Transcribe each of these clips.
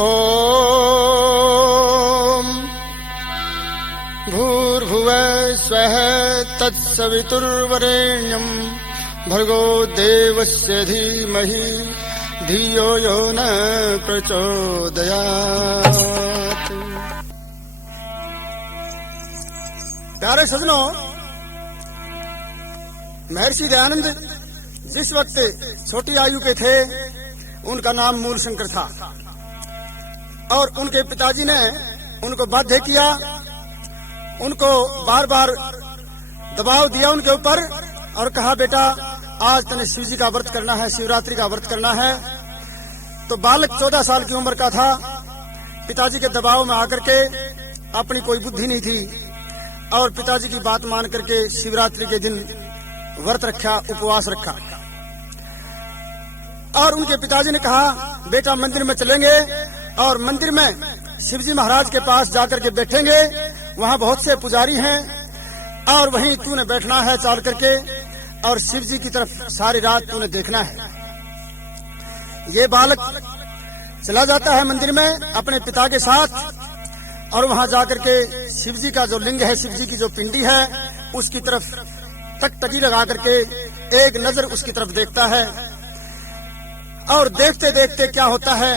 ओम भूर्भुवः स्वः तत्सवितुर्वरेण्यं भर्गो देवस्य धीमहि धियो यो न प्रचोदयात्। प्यारे सजनों, महर्षि दयानंद जिस वक्त छोटी आयु के थे उनका नाम मूलशंकर था और उनके पिताजी ने उनको बाध्य किया, उनको बार बार दबाव दिया उनके ऊपर और कहा बेटा आज तने शिव जी का व्रत करना है, शिवरात्रि का व्रत करना है। तो बालक 14 साल की उम्र का था। पिताजी के दबाव में आकर के अपनी कोई बुद्धि नहीं थी और पिताजी की बात मान करके शिवरात्रि के दिन व्रत रखा, उपवास रखा। और उनके पिताजी ने कहा बेटा मंदिर में चलेंगे और मंदिर में शिवजी महाराज के पास जाकर के बैठेंगे, वहाँ बहुत से पुजारी हैं और वहीं तूने बैठना है चाल करके और शिवजी की तरफ सारी रात तूने देखना है। ये बालक चला जाता है मंदिर में अपने पिता के साथ और वहाँ जाकर के शिवजी का जो लिंग है, शिवजी की जो पिंडी है, उसकी तरफ टकटकी लगा करके एक नजर उसकी तरफ देखता है। और देखते देखते क्या होता है,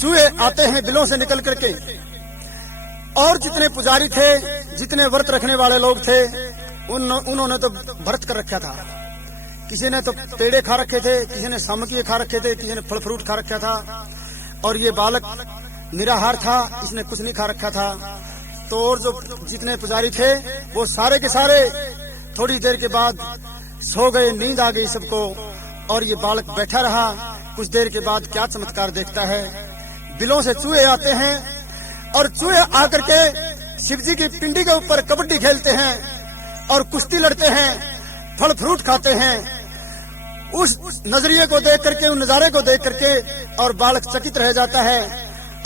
चूहे आते हैं बिलों से निकल करके और जितने पुजारी थे, जितने व्रत रखने वाले लोग थे, उन्होंने तो व्रत कर रखा था। किसी ने तो पेड़े खा रखे थे, किसी ने सामकिए खा रखे थे, किसी ने फल फ्रूट खा रखा था और ये बालक निराहार था, इसने कुछ नहीं खा रखा था। तो और जो जितने पुजारी थे वो सारे के सारे थोड़ी देर के बाद सो गए, नींद आ गई सबको और ये बालक बैठा रहा। कुछ देर के बाद क्या चमत्कार देखता है, बिलों से चूहे आते हैं और चूहे आकर के शिवजी की पिंडी के ऊपर कबड्डी खेलते हैं और कुश्ती लड़ते हैं, फल फ्रूट खाते हैं। उस नजरिए को देख करके, उस नजारे को देख करके और बालक चकित रह जाता है।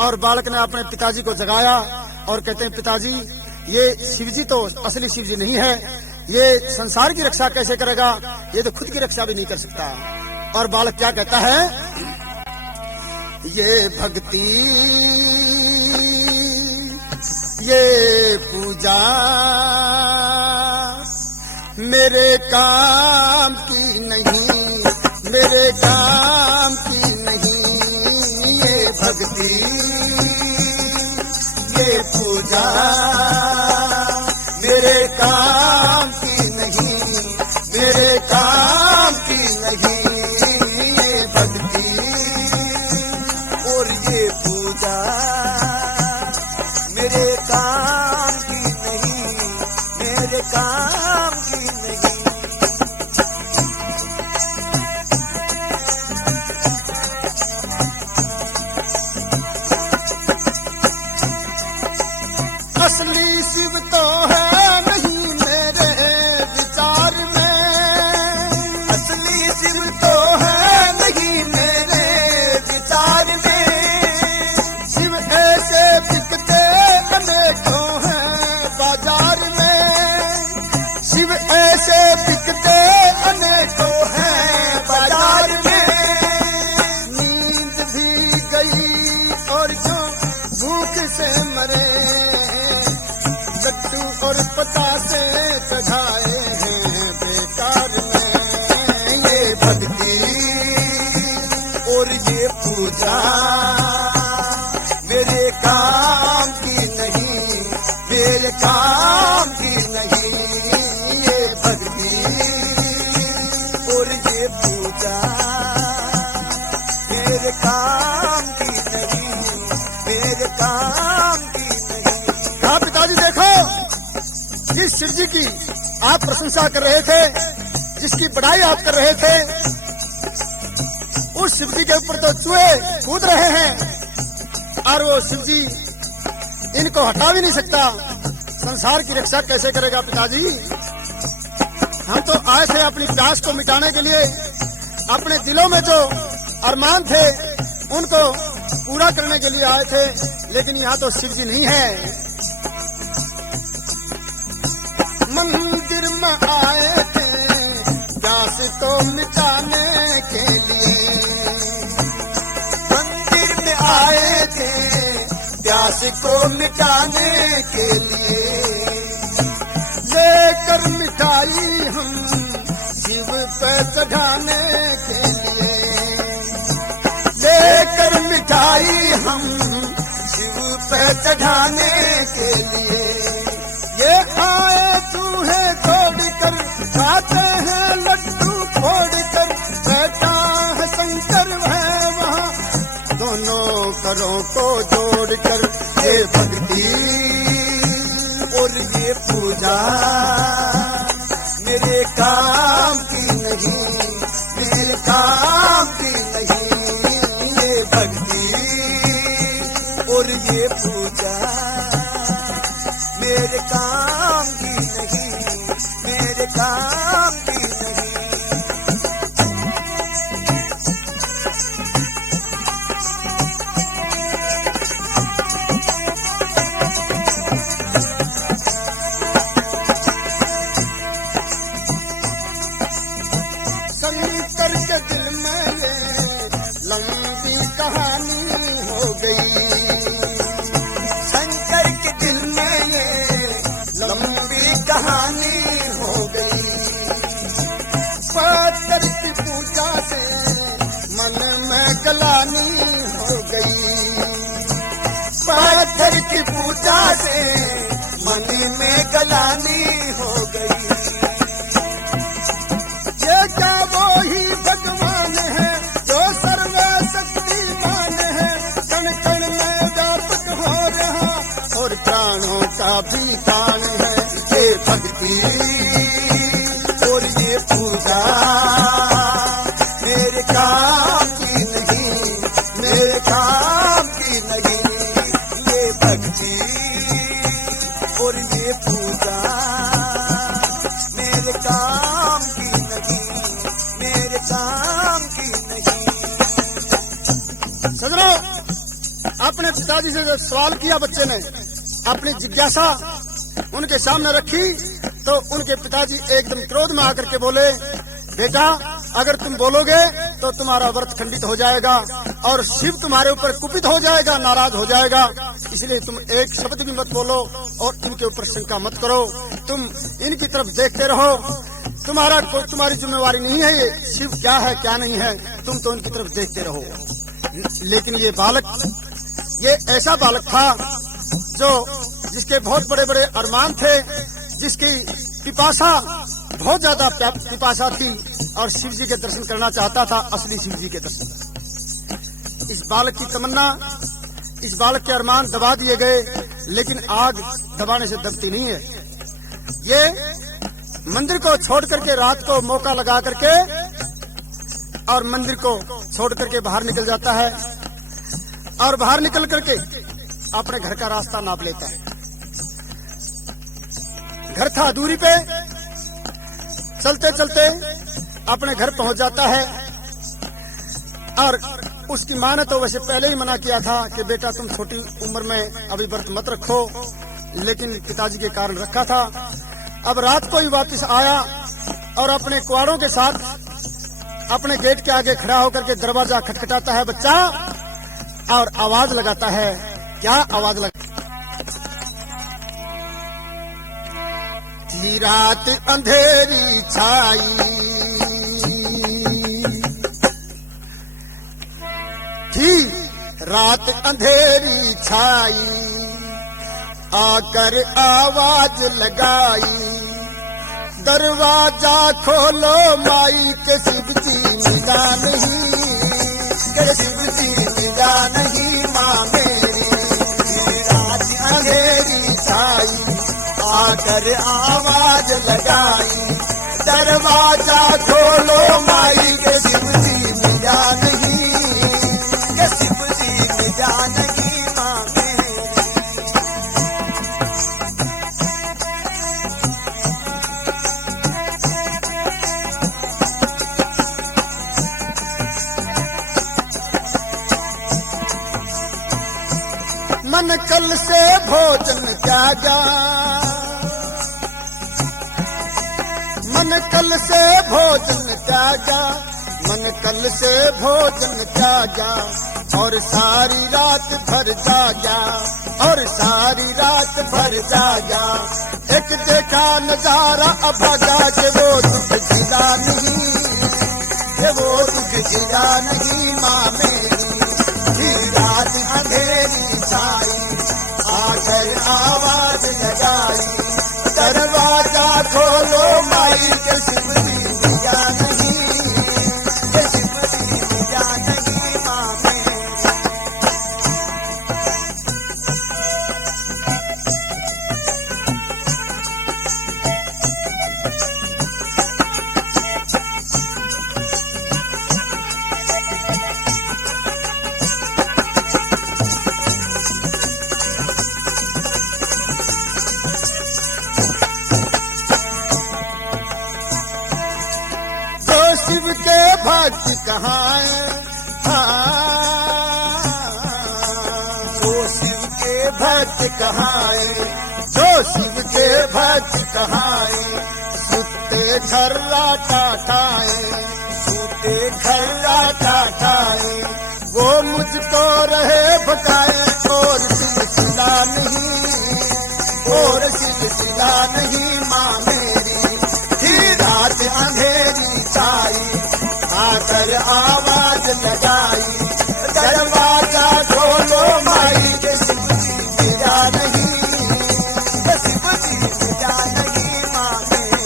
और बालक ने अपने पिताजी को जगाया और कहते हैं पिताजी ये शिवजी तो असली शिवजी नहीं है, ये संसार की रक्षा कैसे करेगा, ये तो खुद की रक्षा भी नहीं कर सकता। और बालक क्या कहता है, ये भक्ति ये पूजा मेरे काम की नहीं, मेरे काम की नहीं। ये भक्ति ये पूजा मेरे काम की नहीं, मेरे काम की नहीं। ये भक्ति और ये पूजा मेरे काम की नहीं, मेरे काम की नहीं। असली शिव तो है नहीं मेरे विचार में, असली शिव तो है नहीं मेरे विचार में। शिव ऐसे बिकते अनेकों हैं बाजार में, शिव ऐसे बिकते अनेकों हैं बाजार में। नींद भी गई और जो भूख से मरे, लड्डू और पतासे चढ़ाए हैं बेकार में। ये भक्ति और ये पूजा मेरे काम की नहीं, मेरे काम की नहीं। ये भक्ति और ये पूजा मेरे काम की नहीं, मेरे काम की नहीं। कहा पिताजी देखो, जिस शिव जी की आप प्रशंसा कर रहे थे, जिसकी बड़ाई आप कर रहे थे, उस शिव जी के ऊपर तो चूहे कूद रहे हैं और वो शिव जी इनको हटा भी नहीं सकता। संसार की रक्षा कैसे करेगा पिताजी? हम तो आए थे अपनी प्यास को मिटाने के लिए, अपने दिलों में जो अरमान थे उनको पूरा करने के लिए आए थे, लेकिन यहाँ तो शिव जी नहीं है। मंदिर में आए थे प्यास को मिटाने के लिए, मंदिर में पास को मिटाने के लिए। लेकर मिठाई हम शिव पे चढ़ाने के लिए, लेकर मिठाई हम शिव पे चढ़ाने के लिए। ये आए चूहे तोड़कर खाते हैं लड्डू फोड़कर, बैठा है शंकर है वहाँ दोनों करों को जोड़कर। ये भक्ति और ये पूजा मेरे काम की नहीं, मेरे काम की नहीं। ये भक्ति और ये पूजा मेरे काम की नहीं, मेरे काम की नहीं। शंकर के दिल में ये लंबी कहानी हो गई, शंकर के दिल में ये लंबी कहानी हो गई। पाथर की पूजा से मन में गलानी हो गई, पाथर की पूजा से मन में गलानी हो गई। ये क्या वो ही भगवान है जो सर्वशक्तिमान है, कण कण में व्यापक हो रहा और प्राणों का भी कान है। ये भक्ति और ये पूजा मेरे काम की नहीं, मेरे काम की नहीं। ये भक्ति और ये पूजा मेरे काम की नहीं, मेरे काम की नहीं। सजनों, अपने पिताजी से जो सवाल किया बच्चे ने, अपनी जिज्ञासा उनके सामने रखी, तो उनके पिताजी एकदम क्रोध में आकर के बोले, बेटा अगर तुम बोलोगे तो तुम्हारा व्रत खंडित हो जाएगा और शिव तुम्हारे ऊपर कुपित हो जाएगा, नाराज हो जाएगा। इसलिए तुम एक शब्द भी मत बोलो और इनके ऊपर शंका मत करो। तुम इनकी तरफ देखते रहो, तुम्हारी जिम्मेवारी नहीं है ये शिव क्या है क्या नहीं है, तुम तो इनकी तरफ देखते रहो। लेकिन ये बालक, ये ऐसा बालक था जिसके बहुत बड़े बड़े अरमान थे, जिसकी पिपासा बहुत ज्यादा पिपासा थी और शिव जी के दर्शन करना चाहता था, असली शिव जी के दर्शन। इस बालक की तमन्ना, इस बालक के अरमान दबा दिए गए, लेकिन आग दबाने से दबती नहीं है। ये मंदिर को छोड़ करके रात को मौका लगा करके और मंदिर को छोड़ करके बाहर निकल जाता है और बाहर निकल करके अपने घर का रास्ता नाप लेता है। घर था दूरी पे, चलते चलते अपने घर पहुंच जाता है और उसकी मां ने तो वैसे पहले ही मना किया था कि बेटा तुम छोटी उम्र में अभी व्रत मत रखो, लेकिन पिताजी के कारण रखा था। अब रात को ही वापस आया और अपने कुआरों के साथ अपने गेट के आगे खड़ा होकर के दरवाजा खटखटाता है बच्चा, और आवाज लगाता है। क्या आवाज लगा? थी रात अंधेरी छाई, थी रात अंधेरी छाई, आकर आवाज लगाई, दरवाजा खोलो माई के शिव जी मिला नहीं, के शिव जी मिला नहीं माँ मेरी। रात अंधेरी छाई, आकर आवाज लगाई, दरवाजा खोलो माई के शिव जी मिला नहीं, के शिव जी मिला नहीं माँ मेरी। मन कल से भोजन त्यागा, मन कल से भोजन त्यागा, मन कल से भोजन त्यागा, और सारी रात भर जागा, और सारी रात भर जागा। एक देखा नजारा अभागा के वो दुख गिरा नहीं, के वो दुख गिरा नहीं माँ मेरी। रात अंधेरी छाई, आकर आवाज लगाई, दरवाजा खोलो माई के शिव जी मिला नहीं, के शिव जी मिला नहीं माँ मेरी। शिव के भक्त कहाँ जो शिव के भक्त कहाँ, जो शिव के भक्त कहाँ। सुते खर्राटा खाए, सुते खर्राटा खाए, वो मुझको रहे भकाए। और सिलसिला नहीं, और सिलसिला नहीं माँ मेरी। ही रात अंधेरी छाई, आकर आवाज लगाई, दरवाजा खोलो माई के शिव जी मिला नहीं, के शिव जी मिला नहीं माँ मेरी।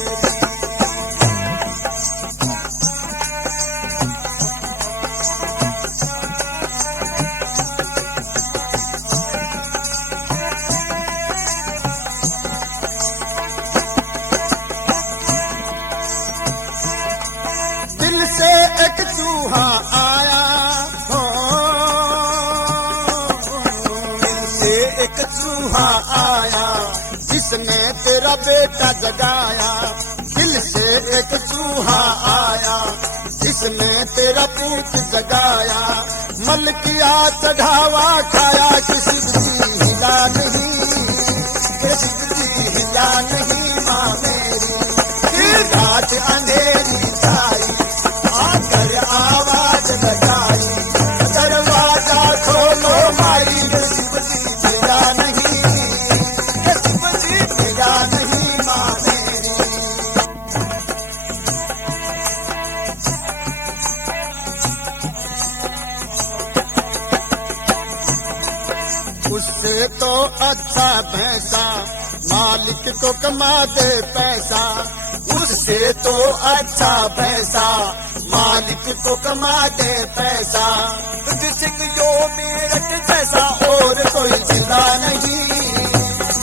दिल से एक चूहा आया हो, दिल से एक चूहा आया, जिसने तेरा बेटा जगाया। दिल से एक चूहा आया, जिसने तेरा पूत जगाया। मल किया चढ़ावा खाया, कि शिव जी हिला नहीं, कि शिव जी हिला नहीं माँ मेरी। रात अंधेरी छाई, आकर आवाज लगाई, दरवाजा खोलो माई के शिव जी मिला नहीं, के शिव जी मिला नहीं माँ मेरी। उससे तो अच्छा भैंसा मालिक को कमा दे पैसा। उससे तो अच्छा भैंसा मालिक को कमा दे पैसा। तुझ सिंह यो मेरठ जैसा और कोई जिला नहीं,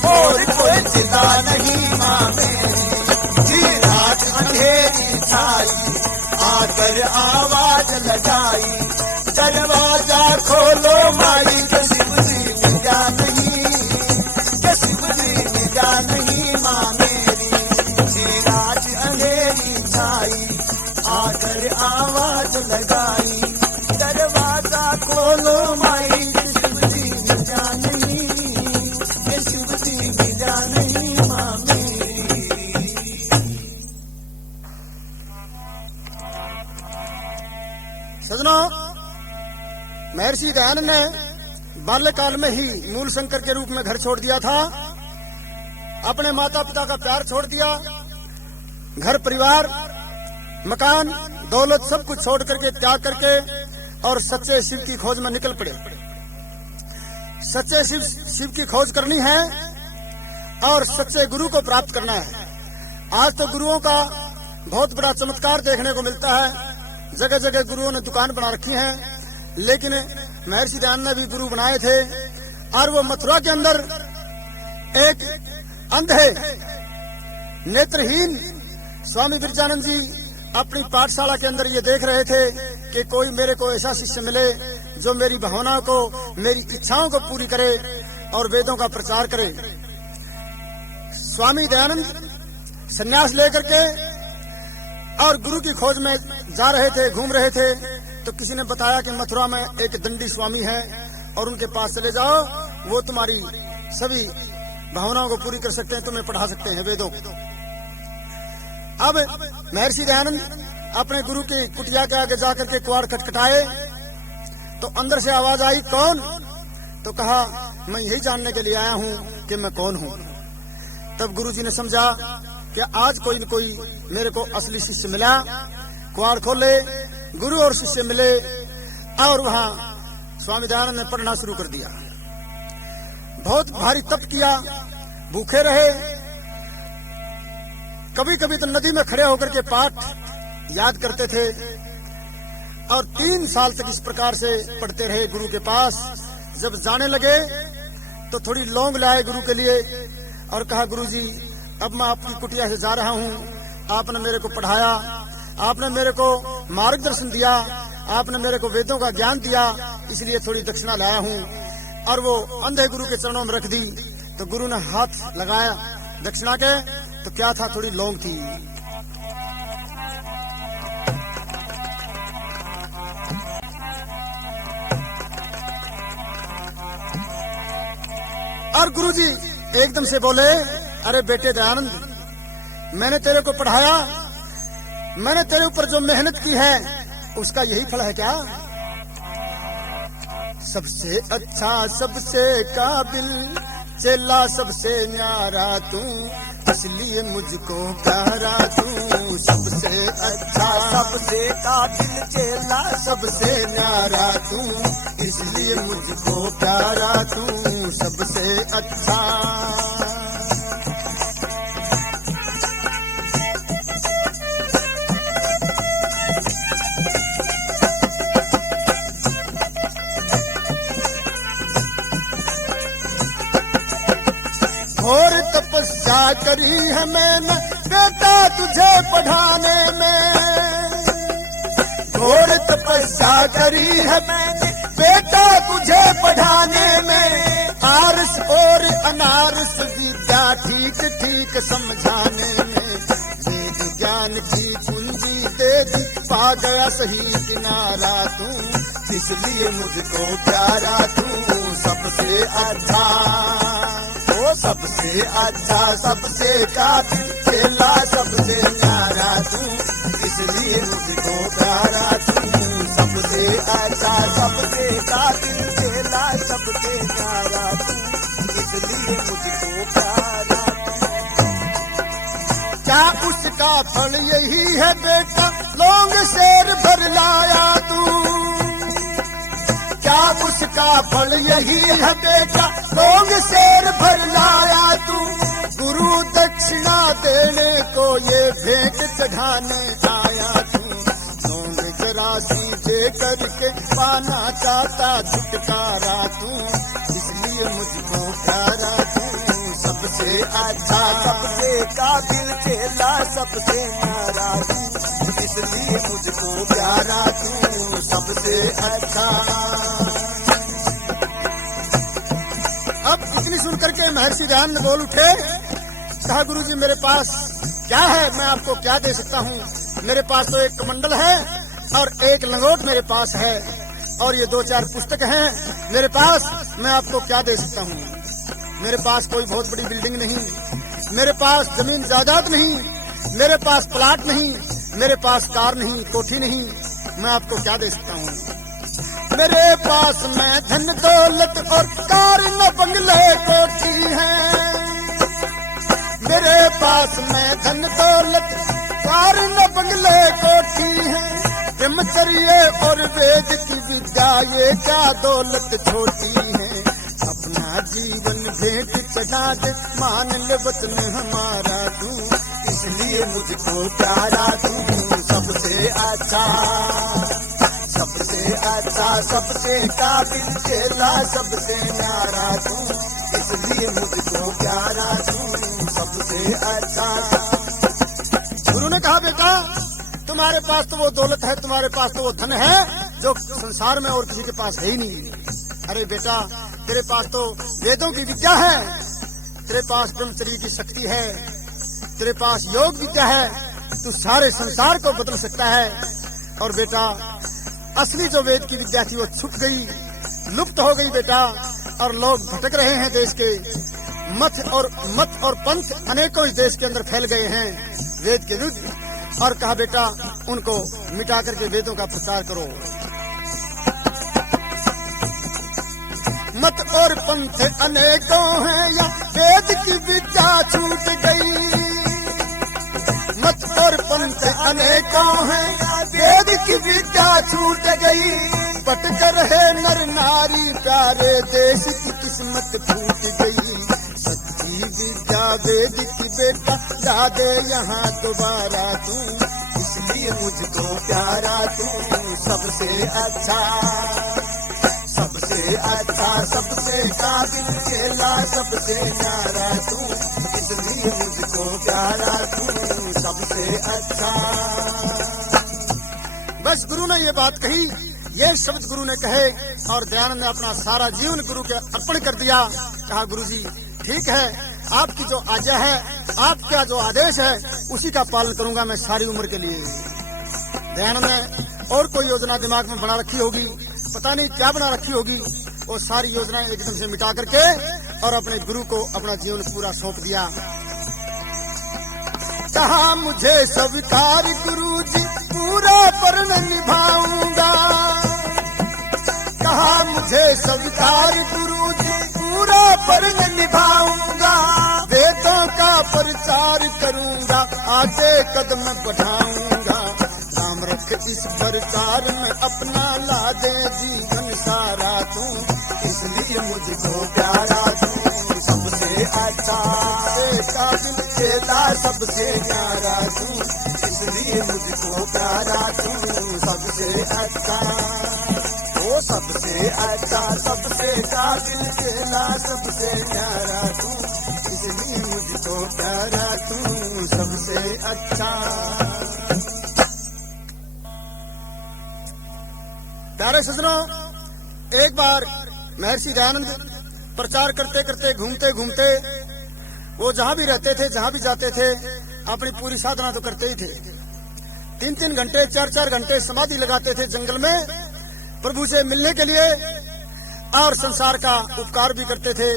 और कोई जिला नहीं माँ मेरी। जी रात अंधेरी छाई, आकर आवाज लगाई, दरवाजा खोलो माई के शिव जी मिला नहीं, के शिव जी मिला नहीं माँ मेरी। रात अंधेरी छाई, आकर आवाज लगाई, दरवाजा खोलो माई के शिव जी मिला नहीं, के शिव जी मिला नहीं माँ मेरी। सजनों, महर्षि दयानंद ने बाल्यकाल में ही मूल शंकर के रूप में घर छोड़ दिया था। अपने माता पिता का प्यार छोड़ दिया, घर परिवार मकान दौलत सब कुछ छोड़ करके त्याग करके और सच्चे शिव की खोज में निकल पड़े। सच्चे शिव की खोज करनी है और सच्चे गुरु को प्राप्त करना है। आज तो गुरुओं का बहुत बड़ा चमत्कार देखने को मिलता है। जगह जगह गुरुओं ने दुकान बना रखी है, लेकिन महर्षि दयानंद ने भी गुरु बनाए थे। और वो मथुरा के अंदर एक अंधे नेत्रहीन स्वामी विरजानंद जी अपनी पाठशाला के अंदर ये देख रहे थे कि कोई मेरे को ऐसा शिष्य मिले जो मेरी भावनाओं को, मेरी इच्छाओं को पूरी करे और वेदों का प्रचार करे। स्वामी दयानंद संन्यास लेकर के और गुरु की खोज में जा रहे थे, घूम रहे थे, तो किसी ने बताया कि मथुरा में एक दंडी स्वामी है और उनके पास चले जाओ, वो तुम्हारी सभी भावनाओं को पूरी कर सकते हैं, तुम्हें पढ़ा सकते हैं वेदों को। अब महर्षि दयानंद अपने गुरु की कुटिया के आगे जाकर के कुआर खटखटाए तो अंदर से आवाज आई, कौन? तो कहा, मैं यही जानने के लिए आया हूँ कि मैं कौन हूँ। तब गुरुजी ने समझा कि आज कोई न कोई मेरे को असली शिष्य मिला। कुआड़ खोले, गुरु और शिष्य मिले और वहाँ स्वामी दयानंद ने पढ़ना शुरू कर दिया। बहुत भारी तप किया, भूखे रहे, कभी कभी तो नदी में खड़े होकर के पाठ याद करते थे और 3 साल तक इस प्रकार से पढ़ते रहे गुरु के पास। जब जाने लगे तो थोड़ी लौंग लाए गुरु के लिए और कहा, गुरुजी अब मैं आपकी कुटिया से जा रहा हूँ, आपने मेरे को पढ़ाया, आपने मेरे को मार्गदर्शन दिया, आपने मेरे को वेदों का ज्ञान दिया, इसलिए थोड़ी दक्षिणा लाया हूँ। और वो अंधे गुरु के चरणों में रख दी। तो गुरु ने हाथ लगाया दक्षिणा के, तो क्या था, थोड़ी लौंग थी। और गुरुजी एकदम से बोले, अरे बेटे दयानंद, मैंने तेरे को पढ़ाया, मैंने तेरे ऊपर जो मेहनत की है उसका यही फल है क्या? सबसे अच्छा, सबसे काबिल चेला, सबसे न्यारा तू, इसलिए मुझको प्यारा तू। सबसे अच्छा, सबसे काबिल चेला, सबसे न्यारा तू, इसलिए मुझको प्यारा तू। सबसे अच्छा। घोर तपस्या करी है मैंने बेटा तुझे पढ़ाने में, घोर तपस्या करी है मैंने बेटा तुझे पढ़ाने में। आरस और अनारस विद्या ठीक ठीक समझाने में, वेद ज्ञान की पूंजी दे दी, पा गया सही किनारा तू, इसलिए मुझको प्यारा तू। सबसे अच्छा, सबसे अच्छा, सबसे काबिल चेला, सबसे न्यारा तू, इसलिए मुझको प्यारा तू। सबसे अच्छा, सबसे काबिल चेला, सबसे न्यारा तू, इसलिए मुझको प्यारा तू। क्या उसका फल यही है बेटा, लौंग शेर भर लाया तू? क्या उसका फल यही है बेटा, लौंग शेर भर लाया तू? गुरु दक्षिणा देने को ये भेंट चढ़ाने आया तू। लौंग जरासी दे करके पाना चाहता छुटकारा तू, इसलिए मुझको प्यारा तू। सबसे अच्छा, सबसे काबिल चेला, सबसे न्यारा तू, इसलिए मुझको प्यारा तू। सबसे अच्छा। अब इतनी सुनकर के महर्षि दयानंद बोल उठे, कहा, गुरुजी मेरे पास क्या है, मैं आपको क्या दे सकता हूँ? मेरे पास तो एक कमंडल है और एक लंगोट मेरे पास है और ये 2-4 पुस्तक हैं मेरे पास, मैं आपको क्या दे सकता हूँ? मेरे पास कोई बहुत बड़ी बिल्डिंग नहीं, मेरे पास जमीन जायदाद नहीं, मेरे पास प्लाट नहीं, मेरे पास कार नहीं, कोठी नहीं, मैं आपको क्या दे सकता हूँ? मेरे पास में धन दौलत और कार न बंगले कोठी है, मेरे पास में धन दौलत कार न बंगले कोठी है। ब्रह्मचर्य और वेद की विद्या ये क्या दौलत छोटी है। अपना जीवन भेंट चढ़ा दे, मान ले वचन हमारा तू, इसलिए मुझको प्यारा तू। सबसे अच्छा, सबसे अच्छा, सबसे काबिल चेला, सबसे न्यारा तू, इसलिए मुझको प्यारा तू। सबसे अच्छा। गुरु ने कहा, बेटा तुम्हारे पास तो वो दौलत है, तुम्हारे पास तो वो धन है जो संसार में और किसी के पास है ही नहीं। अरे बेटा, तेरे पास तो वेदों की विद्या है, तेरे पास ब्रह्मचर्य की शक्ति है, तेरे पास योग विद्या है, तू सारे संसार को बदल सकता है। और बेटा, असली जो वेद की विद्या थी वो छुप गई, लुप्त हो गई बेटा, और लोग भटक रहे हैं। देश के मत और पंथ अनेकों इस देश के अंदर फैल गए हैं वेद के विरुद्ध। और कहा, बेटा उनको मिटा करके वेदों का प्रचार करो। और पंथ अनेकों हैं या वेद की विद्या छूट गई। मत और पंथ अनेकों हैं या वेद की विद्या छूट गई। पट कर है नर नारी प्यारे देश की किस्मत फूट गई। सच्ची विद्या वेद की बेटा ला दे यहाँ दोबारा तू, इसलिए मुझको प्यारा तू सबसे अच्छा, सबसे अच्छा, सबसे काबिल चेला, सबसे न्यारा तू, इसलिए मुझको प्यारा तू सबसे अच्छा। बस गुरु ने ये बात कही, ये शब्द गुरु ने कहे और दयानंद ने अपना सारा जीवन गुरु के अर्पण कर दिया। कहा गुरु जी ठीक है, आपकी जो आज्ञा है, आपका जो आदेश है उसी का पालन करूंगा मैं सारी उम्र के लिए। दयानंद ने और कोई योजना दिमाग में बना रखी होगी, पता नहीं क्या बना रखी होगी, वो सारी योजनाएं एकदम से मिटा करके और अपने गुरु को अपना जीवन पूरा सौंप दिया। कहा मुझे स्वीकार गुरु जी पूरा पर्ण निभाऊंगा। कहा मुझे स्वीकार गुरु जी पूरा पर्ण निभाऊंगा। वेदों का प्रचार करूंगा, आगे कदम बढ़ाऊंगा। नाम रख इस प्रचार में अपना, ला दे जीवन सारा तू, इसलिए मुझको प्यारा तू सबसे अच्छा, काबिल चेला सबसे न्यारा तू, इसलिए मुझको प्यारा तू सबसे अच्छा, ओ सबसे अच्छा, सबसे काबिल चेला सबसे न्यारा तू, इसलिए मुझको प्यारा तू सबसे अच्छा। प्यारे सज्जनों, एक बार महर्षि दयानंद प्रचार करते करते घूमते घूमते वो जहां भी रहते थे, जहां भी जाते थे, अपनी पूरी साधना तो करते ही थे। 3-3 घंटे 4-4 घंटे समाधि लगाते थे जंगल में प्रभु से मिलने के लिए, और संसार का उपकार भी करते थे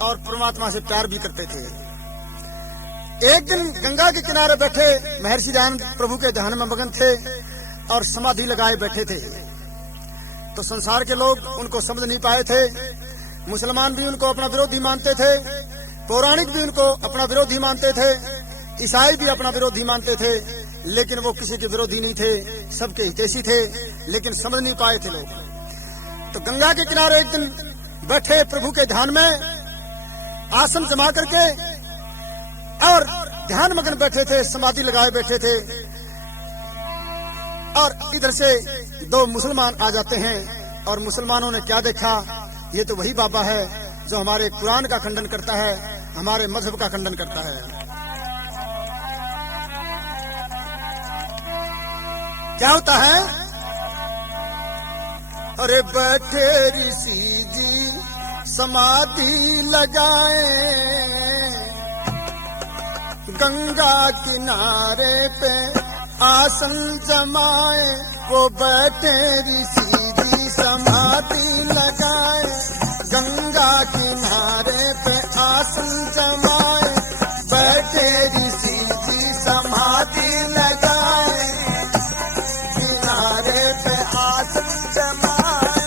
और परमात्मा से प्यार भी करते थे। एक दिन गंगा के किनारे बैठे महर्षि दयानंद प्रभु के ध्यान में मगन थे और समाधि लगाए बैठे थे। तो संसार के लोग उनको समझ नहीं पाए थे। मुसलमान भी उनको अपना विरोधी मानते थे, पौराणिक भी उनको अपना विरोधी मानते थे, ईसाई भी अपना विरोधी मानते थे, लेकिन वो किसी के विरोधी नहीं थे, सबके हितैषी थे, लेकिन समझ नहीं पाए थे लोग। तो गंगा के किनारे एक दिन बैठे प्रभु के ध्यान में आसन जमा करके और ध्यान मगन बैठे थे, समाधि लगाए बैठे थे, और इधर से 2 मुसलमान आ जाते हैं। और मुसलमानों ने क्या देखा, ये तो वही बाबा है जो हमारे कुरान का खंडन करता है, हमारे मजहब का खंडन करता है। क्या होता है, अरे बैठे ऋषि जी समाधि लगाए, गंगा किनारे पे आसन जमाए, वो बैठे ऋषि जी समाधि लगाए, गंगा किनारे पे आसन जमाए, बैठे ऋषि जी समाधि लगाए, किनारे पे आसन जमाए।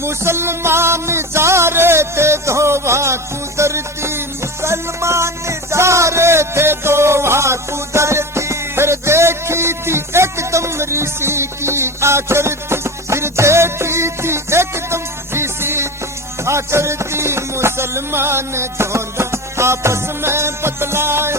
मुसलमान जा रहे थे धोवा कुदरती, मुसलमान जा रहे थे धोवा कुदरती, फिर देखी थी एकदम ऋषि की आकृति, फिर देखी थी एकदम ऋषि की आकृति। मुसलमान दोनों आपस में बतलाए,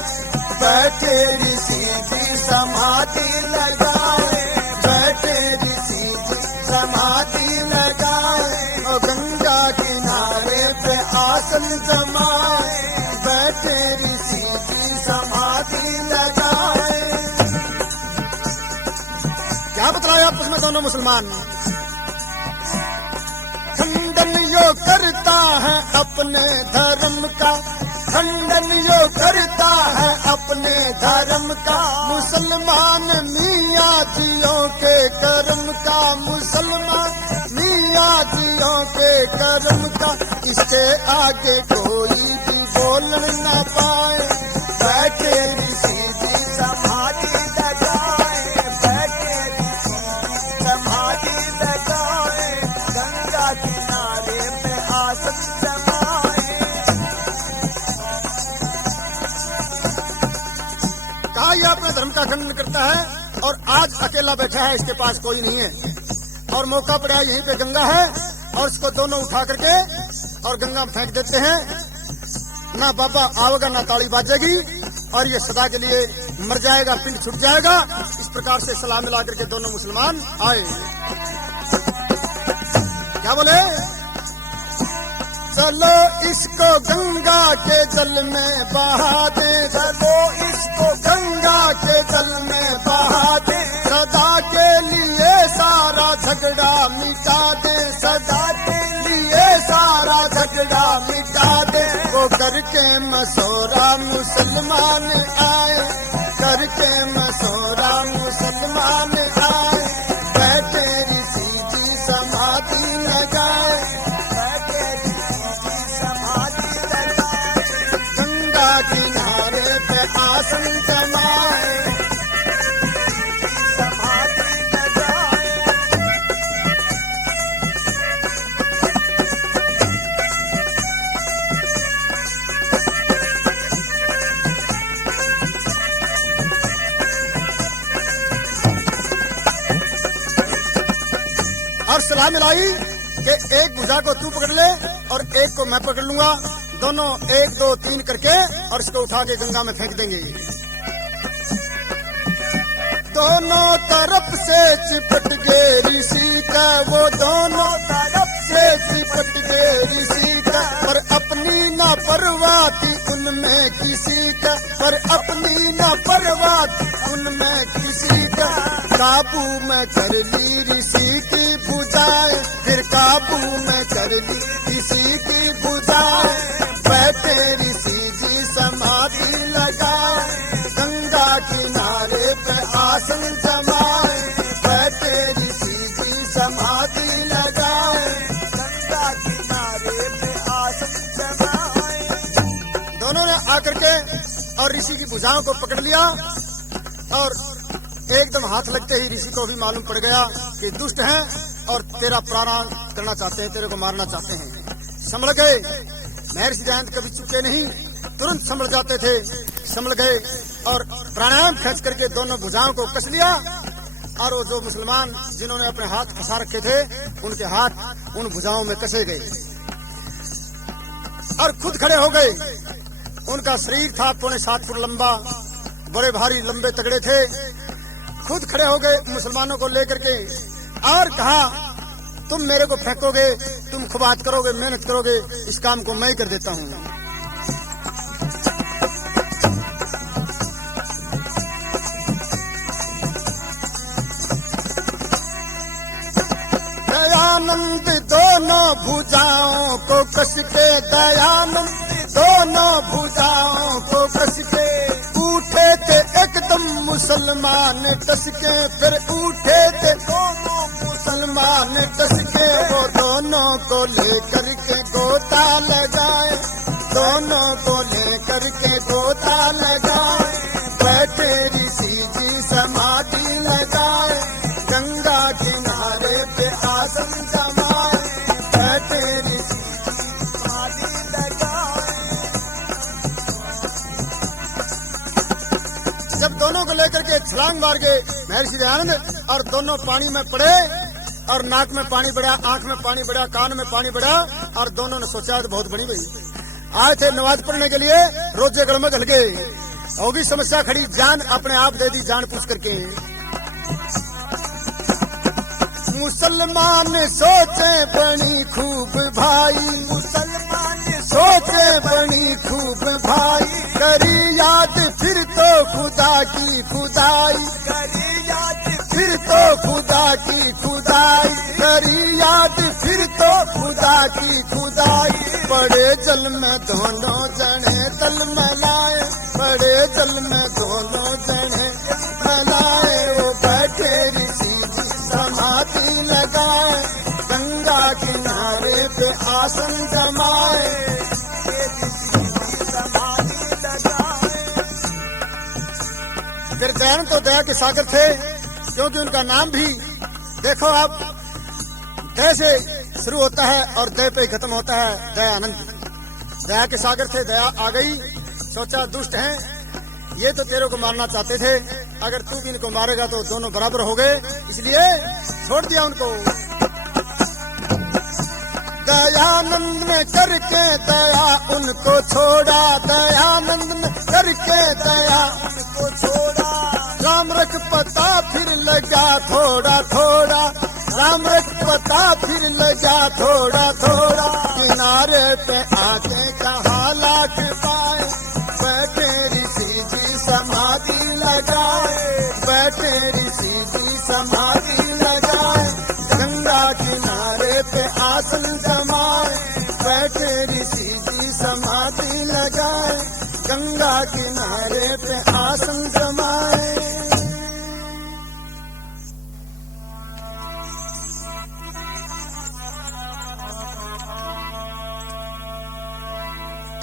बैठे ऋषि जी समाधि लगाए, बैठे ऋषि जी समाधि लगाए, और गंगा किनारे पे आसन जमाए, बैठे ऋषि जी समाधि लगाए। क्या बतलाया आपस में दोनों मुसलमान? खंडन यो करता है अपने धर्म का, खंडन यो करता है अपने धर्म का, मुसलमान मियाँ जियों के कर्म का, मुसलमान मियाँ जियों के कर्म का, इससे आगे कोई भी बोल न पाए, बैठे ऋषि जी समाधि लगाए, बैठे ऋषि जी समाधि लगाए। चाहता है और आज अकेला बैठा है, इसके पास कोई नहीं है और मौका पड़ा यहीं पे गंगा है और इसको दोनों उठा करके और गंगा में फेंक देते हैं। ना बाबा आवेगा ना ताली बाजेगी और ये सदा के लिए मर जाएगा, पिंड छूट जाएगा। इस प्रकार से सलाह मिला करके दोनों मुसलमान आए। क्या बोले? चलो इसको गंगा के जल में बहा दे, चलो इसको गंगा के जल में बहा दे, सदा के लिए सारा झगड़ा मिटा दे, सदा के लिए सारा झगड़ा मिटा दे। वो करके मसौरा मुसलमान आए, करके मसौरा मुसलमान आए, बैठे ऋषि जी समाधि लगाए, किनारे पे आसन जमाए, समाधि लगाए। और सलाह मिलाई कि एक भुजा को तू पकड़ ले और एक को मैं पकड़ लूंगा, दोनों 1 2 3 करके और इसको उठा के गंगा में फेंक देंगे। दोनों तरफ से चिपट गए ऋषि का, वो दोनों तरफ से चिपट गए ऋषि का, पर अपनी ना परवाह थी उनमें किसी का, पर अपनी ना परवाह थी उनमें किसी का। काबू में कर ली ऋषि की भुजाएं, फिर काबू में कर ली ऋषि की भुजाएं, बैठे ऋषि जी समाधि लगाए, गंगा किनारे पे आसन जमाए, बैठे ऋषि जी समाधि लगाए, गंगा किनारे पे आसन जमाए। दोनों ने आकर के और ऋषि की भुजाओं को पकड़ लिया और एकदम हाथ लगते ही ऋषि को भी मालूम पड़ गया कि दुष्ट हैं और तेरा प्राण करना चाहते हैं, तेरे को मारना चाहते हैं। संभल गए। महर्षि दयानंद कभी चुके नहीं, तुरंत संभल जाते थे, संभल गए और प्राणायाम खींच करके दोनों भुजाओं को कस लिया और वो जो मुसलमान जिन्होंने अपने हाथ फंसा रखे थे उनके हाथ उन भुजाओं में कसे गए और खुद खड़े हो गए। उनका शरीर था 7.25 फुट लंबा, बड़े भारी लंबे तगड़े थे। खुद खड़े हो गए मुसलमानों को लेकर के और कहा, तुम मेरे को फेंकोगे, तुम खुबात करोगे, मेहनत करोगे, इस काम को मैं ही कर देता हूँ। दयानंद दोनों भुजाओं को कस के, दयानंद दोनों भुजाओं को कस के, उठे थे एकदम मुसलमान टस के, फिर उठे थे दोनों मुसलमान टस के, वो दोनों को लेकर के गोता लगाए, दोनों को लेकर के गोता लगाए, बैठे ऋषि जी समाधि लगाए, गंगा किनारे पे आसन जमाए, बैठे ऋषि समाधि लगाए। जब दोनों को लेकर के छलांग मार गए महर्षि दयानंद और दोनों पानी में पड़े और नाक में पानी बढ़ा, आंख में पानी बढ़ा, कान में पानी बढ़ा और दोनों ने सोचा तो बहुत बड़ी भाई आए थे नमाज पढ़ने के लिए, रोजे गढ़ में घल गए, होगी समस्या खड़ी, जान अपने आप दे दी जान पूछ करके। मुसलमान सोचे बनी खूब भाई, मुसलमान सोचे बनी खूब भाई, करी याद फिर तो खुदा की खुदाई, करी याद फिर तो खुदा की खुदाई, करी याद फिर तो खुदा की खुदाई। बड़े जल में दोनों जने तल मिलाए, बड़े जल में दोनों जने मिलाए, वो बैठे ऋषि जी समाधि लगाए, गंगा किनारे पे आसन जमाए, समाधि लगाए। फिर दयानंद तो दया के सागर थे, क्योंकि उनका नाम भी देखो आप दया से शुरू होता है और दया पे खत्म होता है, दयानंद। दया के सागर थे, दया आ गई, सोचा दुष्ट हैं ये तो तेरे को मारना चाहते थे, अगर तू भी इनको मारेगा तो दोनों बराबर हो गए, इसलिए छोड़ दिया उनको। दयानंद ने करके दया उनको छोड़ा, दयानंद ने करके दया उनको छोड़ा। राम रख पता फिर लगा थोड़ा थोड़ा, राम रख पता फिर लगा थोड़ा थोड़ा। किनारे पे आके कहा लाख पाए, बैठे ऋषि जी समाधि लगाए, बैठे ऋषि जी समाधि लगाए। गंगा किनारे पे आसन जमाए, बैठे ऋषि जी समाधि लगाए, गंगा किनारे पे आसन जमाए।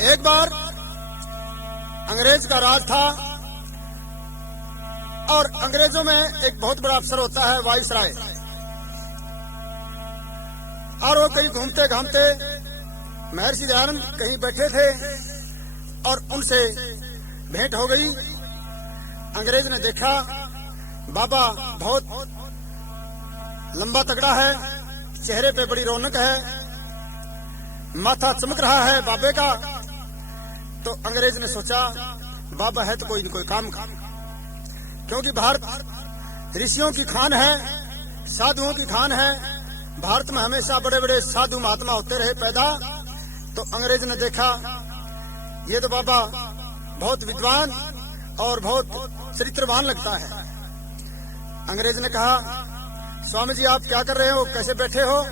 एक बार अंग्रेज का राज था और अंग्रेजों में एक बहुत बड़ा अफसर होता है वाइसराय, और वो कहीं घूमते घामते महर्षि दयानंद कहीं बैठे थे और उनसे भेंट हो गई। अंग्रेज ने देखा बाबा बहुत लंबा तगड़ा है, चेहरे पे बड़ी रौनक है, माथा चमक रहा है बाबे का। तो अंग्रेज ने सोचा बाबा है तो कोई न कोई काम का, क्योंकि भारत ऋषियों की खान है, साधुओं की खान है। भारत में हमेशा बड़े बड़े साधु महात्मा होते रहे पैदा। तो अंग्रेज ने देखा ये तो बाबा बहुत विद्वान और बहुत चरित्रवान लगता है। अंग्रेज ने कहा स्वामी जी आप क्या कर रहे हो, कैसे बैठे हो?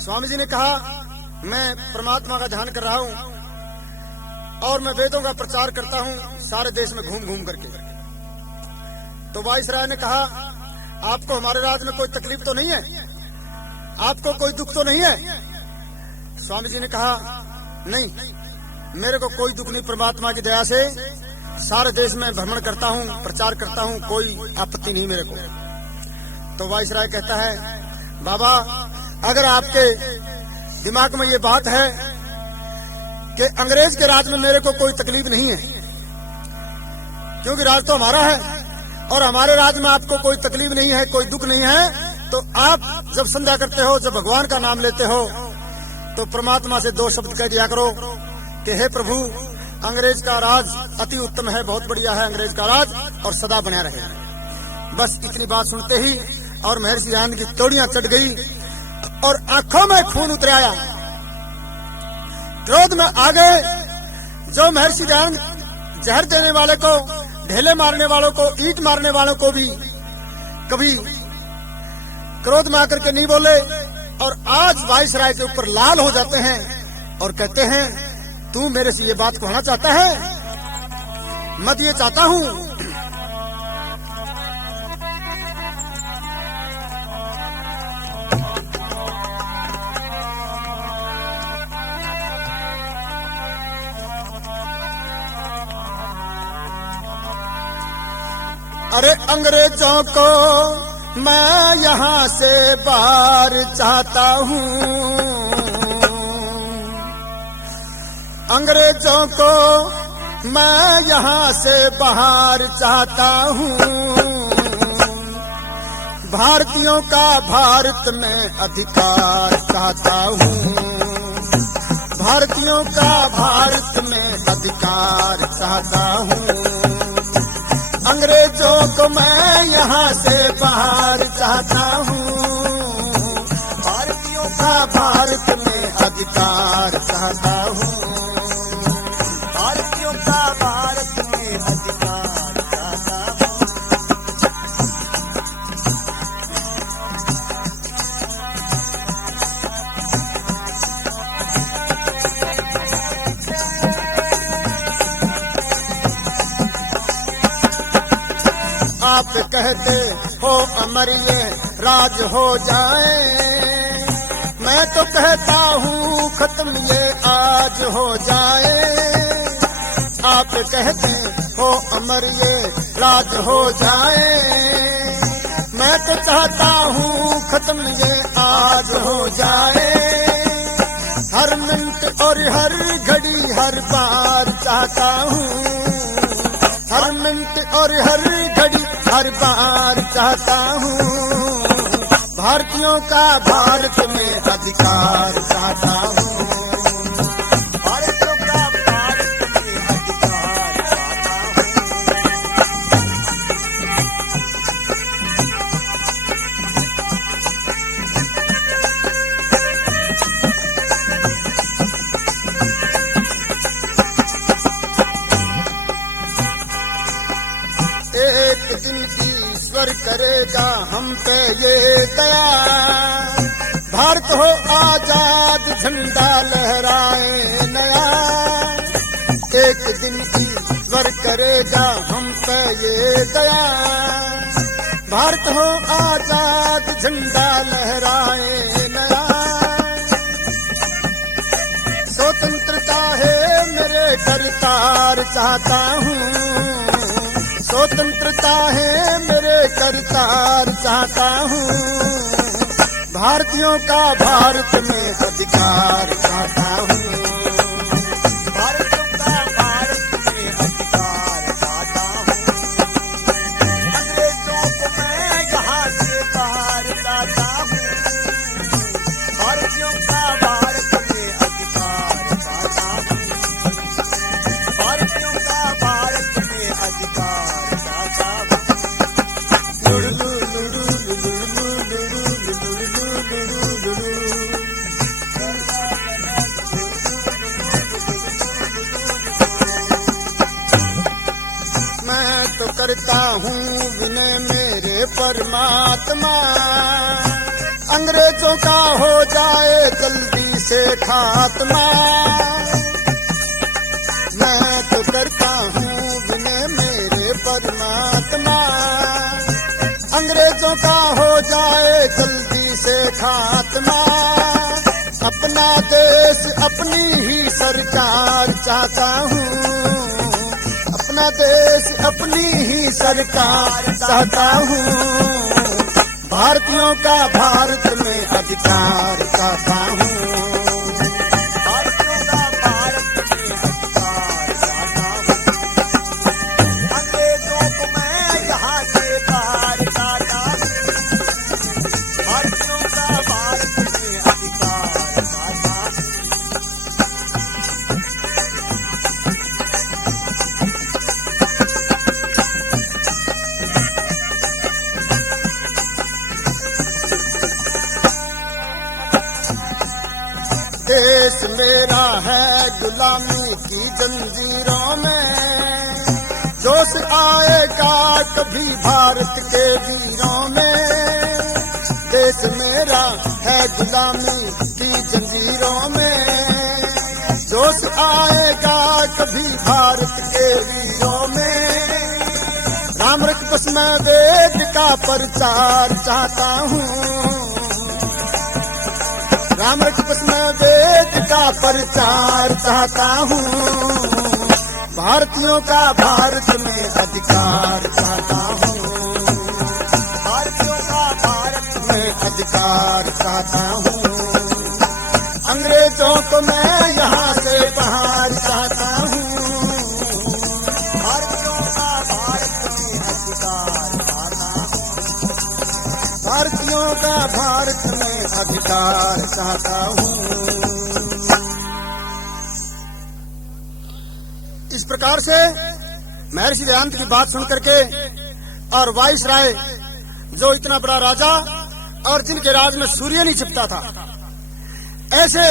स्वामी जी ने कहा मैं परमात्मा का ध्यान कर रहा हूं और मैं वेदों का प्रचार करता हूं सारे देश में घूम घूम करके। तो वाइसराय ने कहा आपको हमारे राज में कोई तकलीफ तो नहीं है, आपको कोई दुख तो नहीं है? स्वामी जी ने कहा नहीं, मेरे को कोई दुख नहीं, परमात्मा की दया से सारे देश में भ्रमण करता हूं, प्रचार करता हूं, कोई आपत्ति नहीं मेरे को। तो वाइसराय कहता है बाबा अगर आपके दिमाग में ये बात है कि अंग्रेज के राज में मेरे को कोई तकलीफ नहीं है, क्योंकि राज तो हमारा है और हमारे राज में आपको कोई तकलीफ नहीं है, कोई दुख नहीं है, तो आप जब संध्या करते हो, जब भगवान का नाम लेते हो, तो परमात्मा से 2 शब्द कह दिया करो कि हे प्रभु अंग्रेज का राज अति उत्तम है, बहुत बढ़िया है अंग्रेज का राज और सदा बना रहे। बस इतनी बात सुनते ही और महर्षि दयानंद की तोड़ियां चढ़ गई और आंखों में खून उतर आया, क्रोध में आ गए। जो महर्षि दयानंद जहर देने वाले को, ढेले मारने वालों को, ईंट मारने वालों को भी कभी क्रोध में आकर के नहीं बोले, और आज वाइसराय के ऊपर लाल हो जाते हैं और कहते हैं तू मेरे से ये बात कहना चाहता है, मत ये चाहता हूं। अरे अंग्रेजों को मैं यहाँ से बाहर चाहता हूँ, अंग्रेजों को मैं यहाँ से बाहर चाहता हूँ। भारतीयों का भारत में अधिकार चाहता हूँ, भारतीयों का भारत में अधिकार चाहता हूँ। अंग्रेजों को मैं यहाँ से बाहर चाहता हूँ, भारतीयों का भारत में अधिकार चाहता हूँ, भारतीयों का भारत में अधिकार चाहता हूँ। आप कहते हो अमर ये राज हो जाए, मैं तो कहता हूँ खत्म ये आज हो जाए। आप कहते हो अमर ये राज हो जाए, मैं तो चाहता हूँ खत्म ये आज हो जाए। हर मिनट और हर घड़ी हर बार चाहता हूँ, हर मिनट और हर घड़ी हर बार चाहता हूँ भारतीयों का भारत में अधिकार चाहता हूँ। भारतीयों का भारत में अधिकार चाहता हूँ। एक दिन ईश्वर करेगा हम पे ये दया, भारत हो आजाद झंडा लहराए नया। एक दिन ईश्वर करेगा हम पे ये दया, भारत हो आजाद झंडा लहराए नया। स्वतंत्रता है मेरे करतार चाहता हूँ, स्वतंत्रता है मेरे करतार चाहता हूँ भारतीयों का भारत में अधिकार चाहता हूँ। भारतीयों का भारत में अधिकार चाहता हूँ। अंग्रेजों को मैं यहाँ से बाहर लाता हूँ, भारतीयों का भारत में अधिकार चाहता हूँ। भारतीयों का भारत में अधिकार चाहता हूँ। मैं तो करता हूँ विनय मेरे परमात्मा, अंग्रेजों का हो जाए जल्दी से खात्मा। मैं तो करता हूँ विनय मेरे परमात्मा, अंग्रेजों का हो जाए जल्दी से खात्मा। अपना देश अपनी ही सरकार चाहता हूँ, अपना देश अपनी ही सरकार चाहता हूँ भारतीयों का भारत में अधिकार चाहता हूँ। भारतीयों का भारत में अधिकार चाहता हूँ। अंग्रेजों को मैं यहाँ से बाहर चाहता हूँ, भारतीयों का भारत में अधिकार चाहता हूँ। देश मेरा है गुलामी की जंजीरों में, जोश आएगा कभी भारत के वीरों में। देश मेरा है गुलामी की जंजीरों में, जोश आएगा कभी भारत के वीरों में। राम रक्त में वेद का प्रचार चाहता हूँ, राम कृष्ण वेद का प्रचार चाहता हूँ भारतीयों का भारत में अधिकार चाहता हूँ। भारतीयों का भारत में अधिकार चाहता हूँ। अंग्रेजों को मैं यहाँ से बाहर चाहता हूँ, भारतीयों का भारत में अधिकार चाहता हूँ। भारतीयों का भारत में अधिकार चाहता हूँ। इस प्रकार से महर्षि दयानंद की बात सुन करके और वाइसराय जो इतना बड़ा राजा और जिनके राज में सूर्य नहीं छिपता था, ऐसे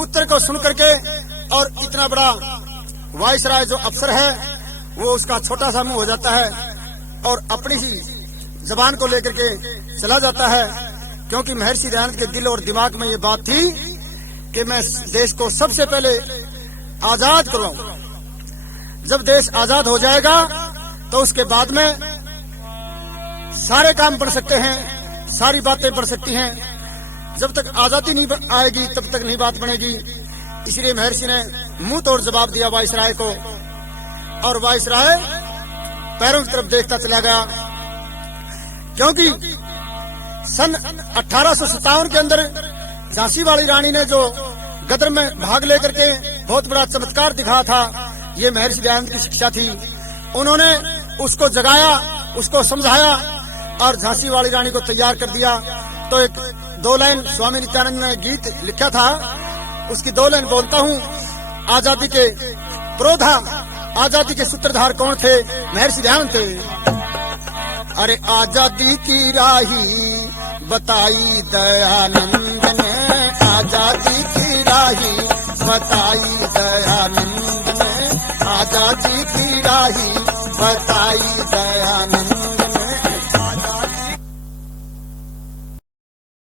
उत्तर को सुन करके और इतना बड़ा वाइसराय जो अफसर है वो उसका छोटा सा मुंह हो जाता है और अपनी ही जबान को लेकर के चला जाता है, क्योंकि महर्षि दयानंद के दिल और दिमाग में ये बात थी कि मैं देश को सबसे पहले आजाद करवाऊं। जब देश आजाद हो जाएगा तो उसके बाद में सारे काम बढ़ सकते हैं, सारी बातें बढ़ सकती हैं। जब तक आजादी नहीं आएगी तब तक नहीं बात बनेगी। इसलिए महर्षि ने मुंह तोड़ जवाब दिया वाइसराय को, और वाइसराय पैरों की तरफ देखता चला गया, क्योंकि सन 1857 के अंदर झांसी वाली रानी ने जो गदर में भाग लेकर के बहुत बड़ा चमत्कार दिखाया था, ये महर्षि दयानंद की शिक्षा थी। उन्होंने उसको जगाया, उसको समझाया और झांसी वाली रानी को तैयार कर दिया। तो एक 2 लाइन स्वामी नित्यानंद ने गीत लिखा था, उसकी 2 लाइन बोलता हूँ। आजादी के प्रोधा, आजादी के सूत्रधार कौन थे? महर्षि दयानंद थे। अरे आजादी की राही बताई दयानंद ने, आजादी की राही बताई